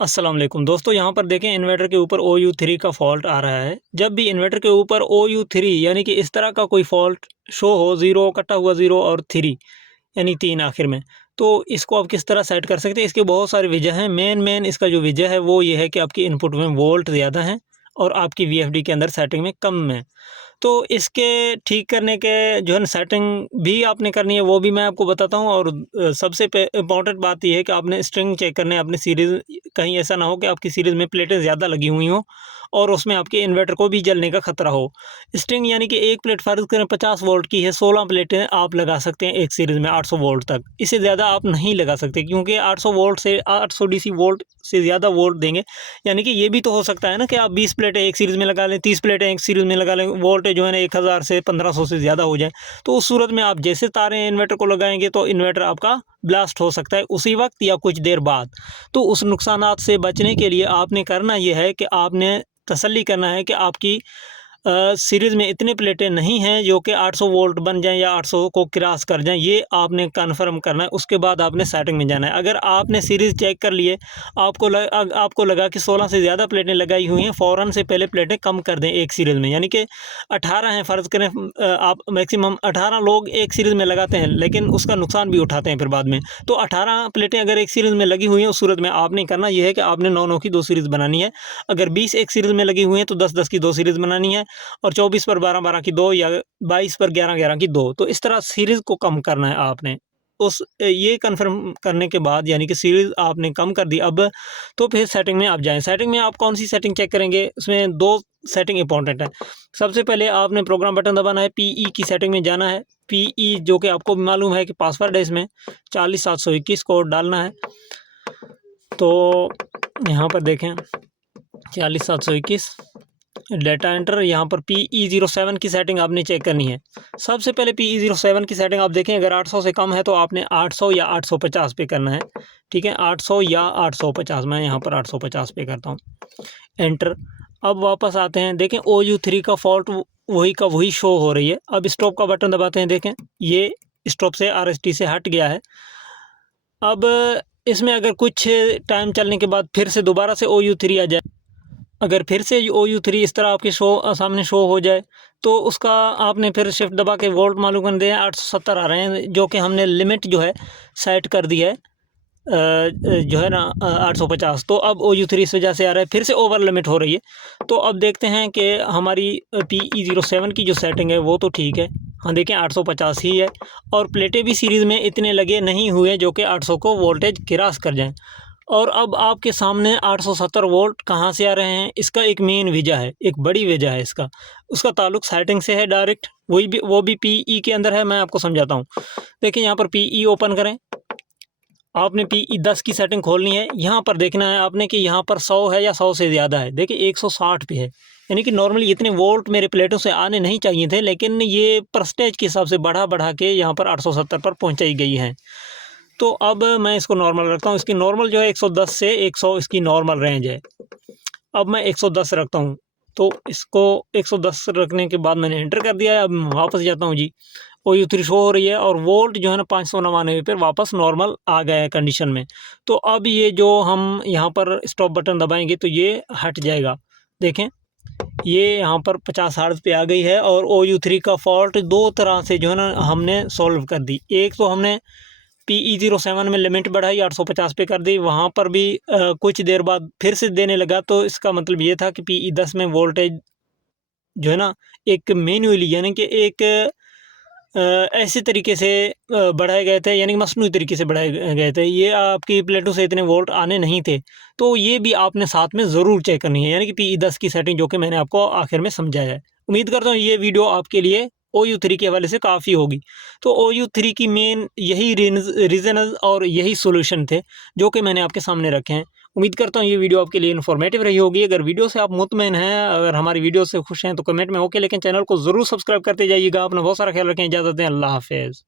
अस्सलाम वालेकुम दोस्तों, यहाँ पर देखें इन्वर्टर के ऊपर OU3 का फ़ॉल्ट आ रहा है। जब भी इन्वर्टर के ऊपर OU3 यानी कि इस तरह का कोई फ़ॉल्ट शो हो, 0 कटा हुआ 0 और 3 यानी 3 आखिर में, तो इसको आप किस तरह सेट कर सकते हैं? इसकी बहुत सारी वजह हैं। मेन इसका जो वजह है वो ये है कि आपकी इनपुट में वोल्ट ज़्यादा हैं और आपकी VFD के अंदर सेटिंग में कम है। तो इसके ठीक करने के जो है ना सेटिंग भी आपने करनी है, वो भी मैं आपको बताता हूँ। और सबसे इम्पोर्टेंट बात ये है कि आपने स्ट्रिंग चेक करने अपनी सीरीज़, कहीं ऐसा ना हो कि आपकी सीरीज़ में प्लेटें ज़्यादा लगी हुई हों और उसमें आपके इन्वर्टर को भी जलने का खतरा हो। स्ट्रिंग यानी कि एक प्लेट फ़र्ज़ करें 50 वोल्ट की है, 16 प्लेटें आप लगा सकते हैं एक सीरीज़ में 800 वोल्ट तक। इससे ज़्यादा आप नहीं लगा सकते, क्योंकि 800 वोल्ट से 800 DC वोल्ट से ज़्यादा वोल्ट देंगे। यानी कि ये भी तो हो सकता है ना कि आप 20 प्लेटें एक सीरीज़ में लगा लें, 30 प्लेटें एक सीरीज़ में लगा लें, वोल्टेज जो है ना 1000 से 1500 से ज़्यादा हो जाए। तो उस सूरत में आप जैसे तारें इन्वर्टर को लगाएँगे तो इन्वर्टर आपका ब्लास्ट हो सकता है उसी वक़्त या कुछ देर बाद। तो उस नुकसानात से बचने के लिए आपने करना ये है कि आपने तसल्ली करना है कि आपकी सीरीज़ में इतनी प्लेटें नहीं हैं जो कि 800 वोल्ट बन जाएँ या 800 को क्रॉस कर जाएँ, ये आपने कन्फर्म करना है। उसके बाद आपने सेटिंग में जाना है। अगर आपने सीरीज़ चेक कर लिए, आपको लगा कि 16 से ज़्यादा प्लेटें लगाई हुई हैं, फ़ौरन से पहले प्लेटें कम कर दें एक सीरीज़ में। यानी कि 18 हैं फ़र्ज़ करें, आप मैक्सिमम 18 लोग एक सीरीज़ में लगाते हैं, लेकिन उसका नुकसान भी उठाते हैं फिर बाद में। तो 18 प्लेटें अगर एक सीरीज़ में लगी हुई हैं, उस सूरत में आपने करना ये है कि आपने 9-9 की 2 सीरीज़ बनानी है। अगर 20 एक सीरीज़ में लगी हुई हैं तो 10-10 की 2 सीरीज़ बनानी है, और 24 पर 12-12 की 2 या 22 पर 11-11 की 2। तो इस तरह सीरीज़ को कम करना है आपने। ये कन्फर्म करने के बाद, यानी कि सीरीज़ आपने कम कर दी अब, तो फिर सेटिंग में आप जाएँ। सेटिंग में आप कौन-सी सेटिंग चेक करेंगे? उसमें 2 सेटिंग इम्पोर्टेंट है। सबसे पहले आपने प्रोग्राम बटन दबाना है, PE की सेटिंग में जाना है। PE जो कि आपको भी मालूम है कि पासवर्ड है इसमें, 40721 कोड डालना है। तो यहाँ पर देखें 40721 डेटा एंटर, यहाँ पर PE07 की सेटिंग आपने चेक करनी है। सबसे पहले PE07 की सेटिंग आप देखें, अगर 800 से कम है तो आपने 800 या 850 पे करना है। ठीक है, 800 या 850, मैं यहाँ पर 850 पे करता हूँ, एंटर। अब वापस आते हैं, देखें OU3 का फॉल्ट वही का वही शो हो रही है। अब स्टॉप का बटन दबाते हैं, देखें ये स्टॉप से RST से हट गया है। अब इसमें अगर कुछ टाइम चलने के बाद फिर से दोबारा से OU3 आ जाए, अगर फिर से OU3 इस तरह आपके सामने शो हो जाए, तो उसका आपने फिर शिफ्ट दबा के वोल्ट मालूम करने हैं। 870 आ रहे हैं, जो कि हमने लिमिट जो है सेट कर दी है, जो है ना 850। तो अब OU3 इस वजह से आ रहा है, फिर से ओवर लिमिट हो रही है। तो अब देखते हैं कि हमारी PE07 की जो सेटिंग है वो तो ठीक है। हाँ देखें 850 ही है, और प्लेटें भी सीरीज़ में इतने लगे नहीं हुए जो कि 800 को वोल्टेज क्रॉस कर जाएँ। और अब आपके सामने 870 वोल्ट कहाँ से आ रहे हैं? इसका एक मेन वजह है, एक बड़ी वजह है इसका। उसका ताल्लुक सेटिंग से है डायरेक्ट, वो भी PE के अंदर है। मैं आपको समझाता हूँ। देखिए यहाँ पर PE ओपन करें, आपने PE10 की सेटिंग खोलनी है। यहाँ पर देखना है आपने कि यहाँ पर 100 है या 100 से ज़्यादा है। देखिए 160 पे है, यानी कि नॉर्मली इतने वोल्ट मेरे प्लेटों से आने नहीं चाहिए थे, लेकिन ये परसेंटेज के हिसाब से बढ़ा के यहाँ पर 870 पर पहुँचाई गई हैं। तो अब मैं इसको नॉर्मल रखता हूँ। इसकी नॉर्मल जो है 110 से 100 इसकी नॉर्मल रेंज है। अब मैं 110 रखता हूँ, तो इसको 110 रखने के बाद मैंने एंटर कर दिया है। अब मैं वापस जाता हूँ जी, OU3 शो हो रही है और वोल्ट जो है ना 599 पर वापस नॉर्मल आ गया है कंडीशन में। तो अब ये जो हम यहाँ पर स्टॉप बटन दबाएंगे तो ये हट जाएगा। देखें ये यहाँ पर 50 हर्ट्ज़ पे आ गई है, और OU3 का फॉल्ट 2 तरह से जो है ना हमने सॉल्व कर दी। एक तो हमने PE07 में लिमिट बढ़ाई, 850 पे कर दी, वहाँ पर भी कुछ देर बाद फिर से देने लगा। तो इसका मतलब ये था कि PE10 में वोल्टेज जो है ना एक मैन्युअली, यानी कि एक ऐसे तरीके से बढ़ाए गए थे, यानी कि मसनूई तरीके से बढ़ाए गए थे। ये आपकी प्लेटों से इतने वोल्ट आने नहीं थे। तो ये भी आपने साथ में ज़रूर चेक करनी है, यानी कि PE10 की सेटिंग, जो कि मैंने आपको आखिर में समझाया है। उम्मीद करता हूँ ये वीडियो आपके लिए OU3 के हवाले से काफ़ी होगी। तो OU3 की मेन यही रीज़न और यही सॉल्यूशन थे जो कि मैंने आपके सामने रखे हैं। उम्मीद करता हूँ ये वीडियो आपके लिए इन्फॉर्मेटिव रही होगी। अगर वीडियो से आप मुतमईन हैं, अगर हमारी वीडियो से खुश हैं, तो कमेंट में ओके, लेकिन चैनल को ज़रूर सब्सक्राइब करते जाइएगा। अपना बहुत सारा ख्याल रखें। इजाज़त दें। अल्लाह हाफ़िज़।